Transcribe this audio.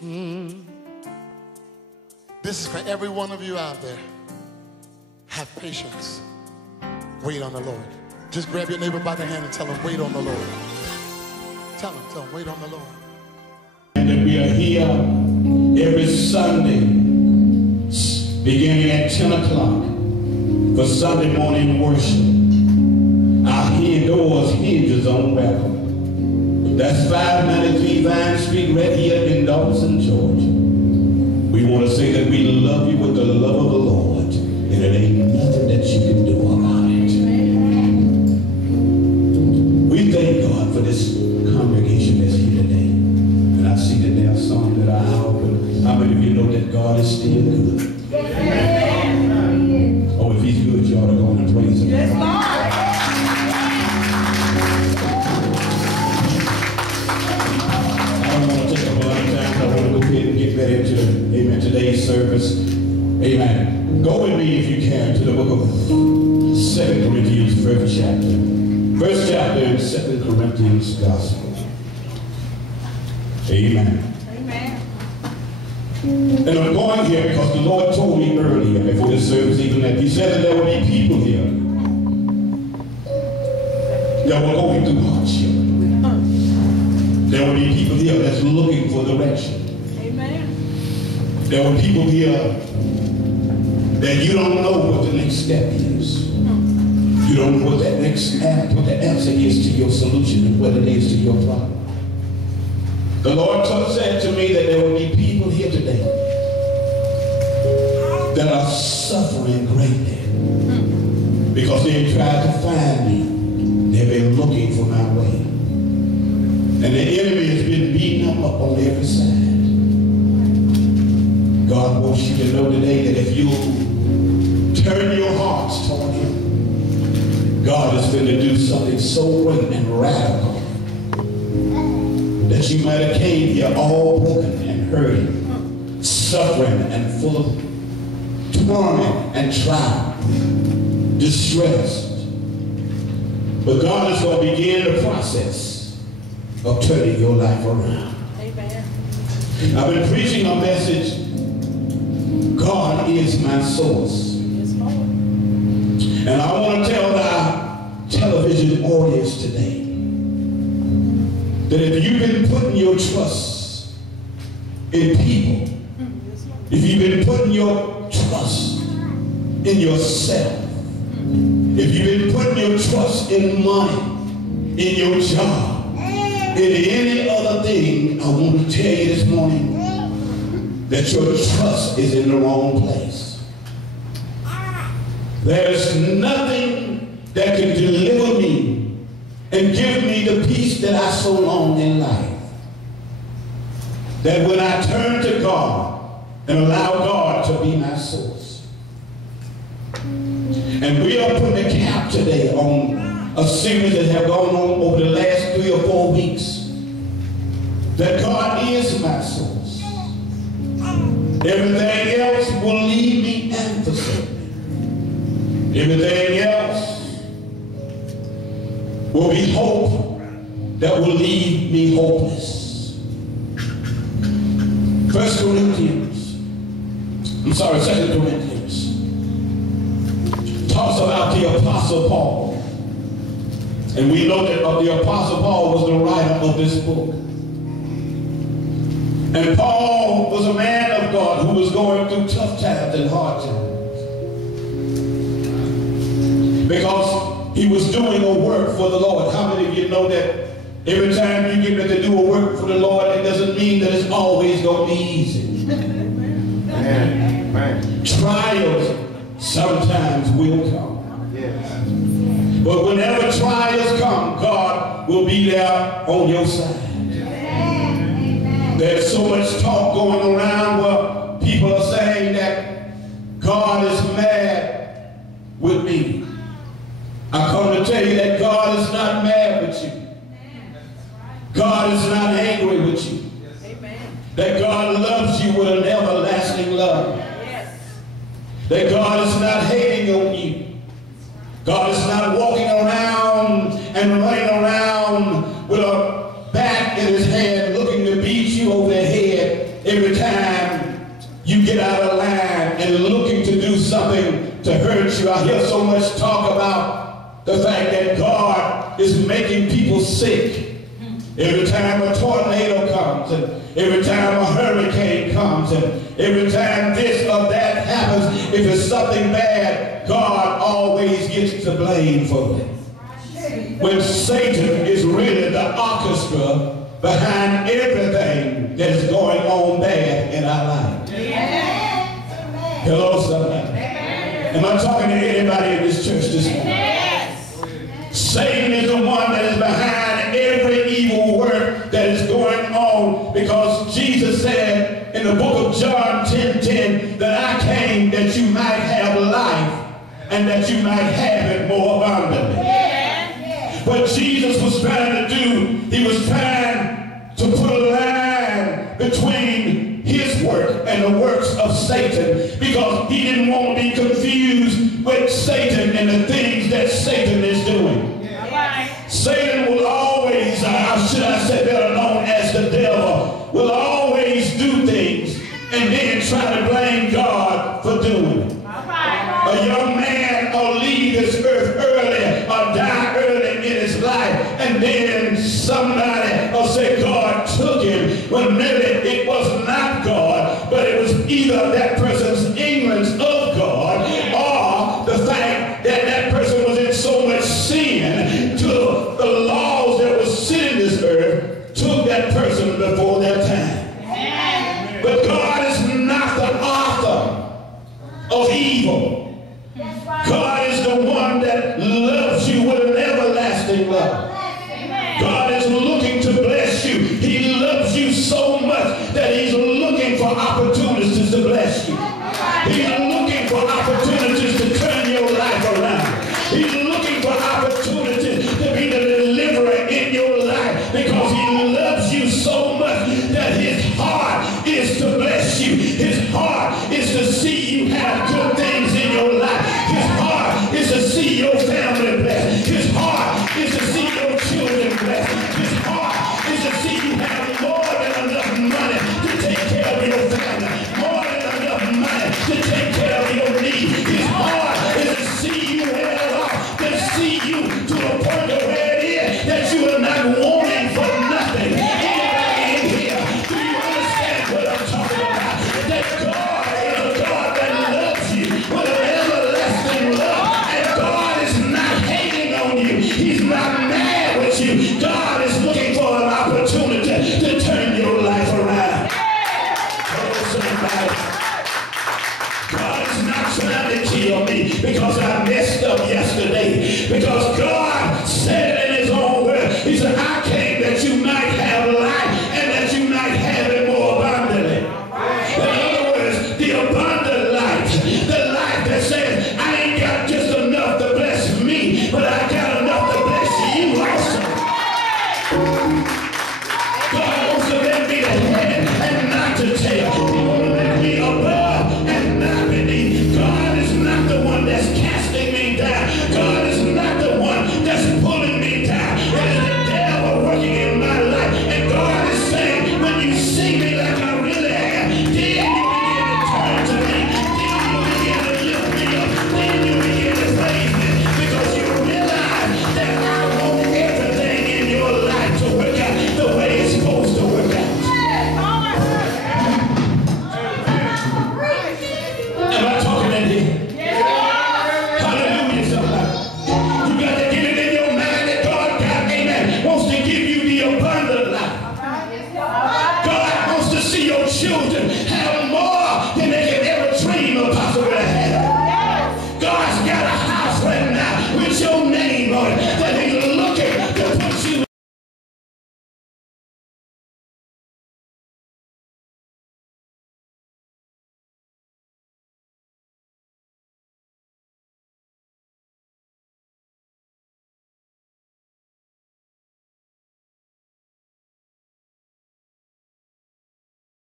This is for every one of you out there. Have patience. Wait on the Lord. Just grab your neighbor by the hand and tell him, wait on the Lord. Tell him, wait on the Lord. And that we are here every Sunday, beginning at 10 o'clock for Sunday morning worship. Our doors hinges on welcome. That's 593 Vine Street right here in Dawson, Georgia. We want to say that we love you with the love of the Lord, and it ain't nothing that you can do about it. We thank God for this congregation that's here today. And I see that there are some that are out, but how many of you know that God is still good? Oh, if he's good, you ought to go and praise him. Yes, Lord. Amen, today's service. Amen. Go with me if you can to the book of 2 Corinthians, first chapter. First chapter in 2 Corinthians Gospel. Amen. Amen. And I'm going here because the Lord told me earlier before this service even that he said that there will be people here that will go through hardship. There will be people here that's looking for direction. There were people here that you don't know what the next step is. You don't know what that next what the answer is to your solution and what it is to your problem. The Lord said to me that there will be people here today that are suffering greatly because they tried to find me. They've been looking for my way. And the enemy has been beating them up on every side. God wants you to know today that if you turn your hearts toward him, God is going to do something so great and radical that you might have came here all broken and hurting, suffering and full of torment and trial, distressed. But God is going to begin the process of turning your life around. Amen. I've been preaching a message, God is my source. And I want to tell our television audience today that if you've been putting your trust in people, if you've been putting your trust in yourself, if you've been putting your trust in money, in your job, in any other thing, I want to tell you this morning that your trust is in the wrong place. There's nothing that can deliver me and give me the peace that I so long in life. That when I turn to God and allow God to be my source. And we are putting a cap today on a series that have gone on over the last 3 or 4 weeks. That God is my source. Everything else will leave me and forsake me. Everything else will be hope that will leave me hopeless. 2 Corinthians talks about the Apostle Paul. And we know that the Apostle Paul was the writer of this book. And Paul was a man of God who was going through tough times and hard times. Because he was doing a work for the Lord. How many of you know that every time you get ready to do a work for the Lord, it doesn't mean that it's always going to be easy. Amen. Trials sometimes will come. Yes. But whenever trials come, God will be there on your side. There's so much talk going around where people are saying that God is mad with me. I come to tell you that God is not mad with you. God is not angry with you. That God loves you with an everlasting love. That God is not hating on you. God is not walking around and running around with a bat in his hand looking to beat you over the head every I hear so much talk about the fact that God is making people sick. Every time a tornado comes, and every time a hurricane comes, and every time this or that happens, if it's something bad, God always gets the blame for it. When Satan is really the orchestra behind everything that is going on bad in our life. Hello, somebody. Am I talking to anybody in this church this morning? Satan is the one that is behind every evil work that is going on, because Jesus said in the book of John 10:10 that I came that you might have life and that you might have it more abundantly. What Jesus was trying to do, he was trying to put a line between his work and the works of Satan, because he didn't want to be confused with Satan and the things that Satan is doing. Satan will always, should I say better known as the devil, will always do things and then try to blame God for doing it. A young man will leave this earth early or die early in his life, and then somebody will say God took him, when really it was not God, but it was either that person's ignorance of God or the fact that that person was in so much sin to the laws that was sin in this earth took that person before they